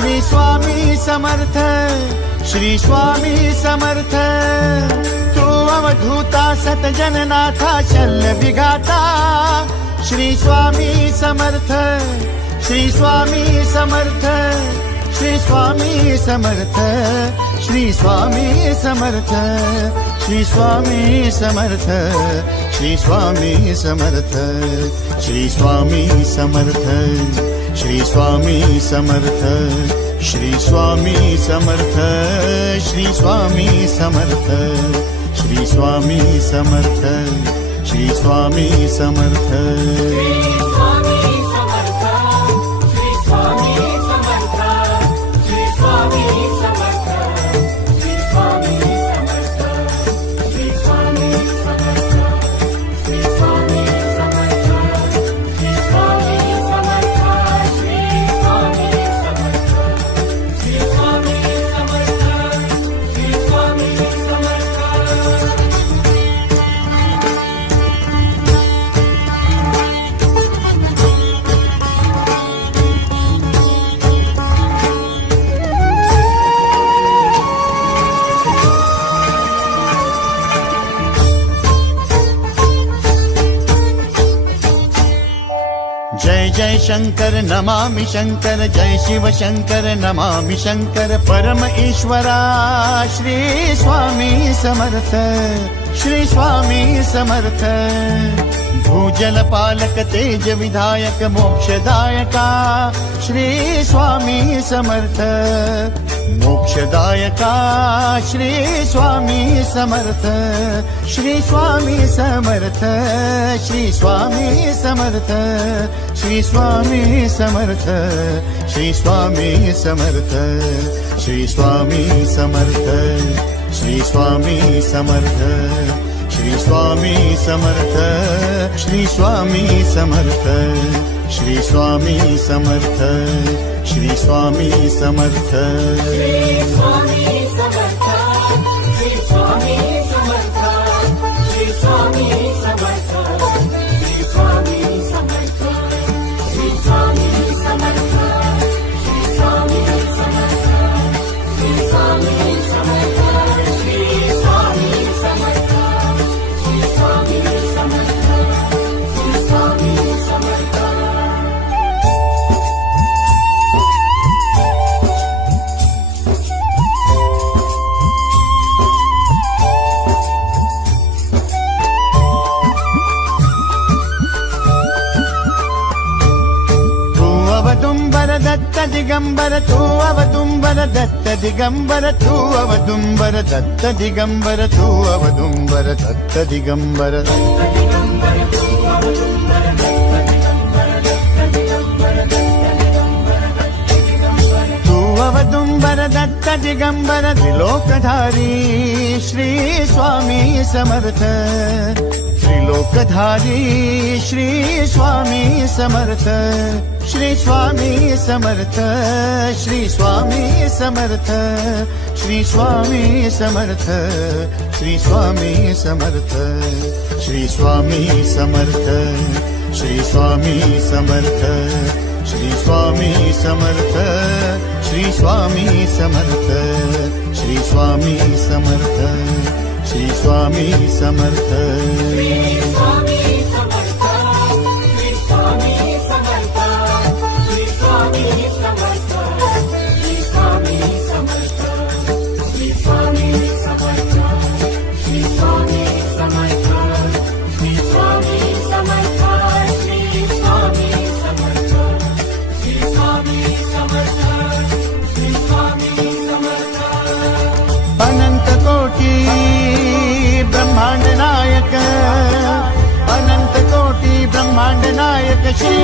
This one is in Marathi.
श्री स्वामी समर्थ, श्री स्वामी समर्थ। तू अवधूता सतजननाथा शल्य विघाता, श्री स्वामी समर्थ, श्री स्वामी समर्थ, श्री स्वामी समर्थ, श्री स्वामी समर्थ, श्री स्वामी समर्थ, श्री स्वामी समर्थ, श्री स्वामी समर्थ, श्री स्वामी समर्थ, श्री स्वामी समर्थ, श्री स्वामी समर्थ, श्री स्वामी समर्थ, श्री स्वामी समर्थ। जय जय शंकर नमामि शंकर, जय शिव शंकर नमामि शंकर। परम ईश्वरा श्री स्वामी समर्थ, श्री स्वामी समर्थ। भूजल पालक तेज विधायक मोक्षदायका, श्री स्वामी समर्थ। मोक्षदायका श्री स्वामी समर्थ, श्री स्वामी समर्थ, श्री स्वामी समर्थ, श्री स्वामी समर्थ, श्री स्वामी समर्थ, श्री स्वामी समर्थ, श्री स्वामी समर्थ, श्री स्वामी समर्थ, श्री स्वामी समर्थ, श्री स्वामी समर्थ, श्री स्वामी समर्थ। श्री स्वामी समर्थ, श्री स्वामी समर्थ, श्री स्वामी समर्थ, श्री स्वामी समर्थ, श्री स्वामी समर्थ, श्री स्वामी समर्थ, श्री स्वामी समर्थ, श्री स्वामी समर्थ, श्री स्वामी समर्थ, श्री स्वामी समर्थ। अवदुम्बर दत्त दिगंबर, तू अवदुम्बर दत्त दिगंबर, तू अवदुम्बर दत्त दिगंबर, तू अवदुम्बर दत्त दिगंबर। तू अवदुम्बर दत्त दिगंबर, त्रिलोकधारी श्री स्वामी समर्थ। त्रिलोकधारी श्री स्वामी समर्थ, श्री स्वामी समर्थ, श्री स्वामी समर्थ, श्री स्वामी समर्थ, श्री स्वामी समर्थ, श्री स्वामी समर्थ, श्री स्वामी समर्थ, श्री स्वामी समर्थ, श्री स्वामी समर्थ, श्री स्वामी समर्थ, श्री स्वामी समर्थ। श्री स्वामी समर्थ, श्री स्वामी समर्थ, श्री स्वामी समर्थ, श्री स्वामी समर्थ, श्री स्वामी समर्थ, श्री स्वामी समर्थ, श्री स्वामी समर्थ, श्री स्वामी समर्थ, श्री स्वामी समर्थ, श्री स्वामी समर्थ। अनंत कोटी ब्रह्मांड नायक, अनंत कोटी ब्रह्मांड नायक श्री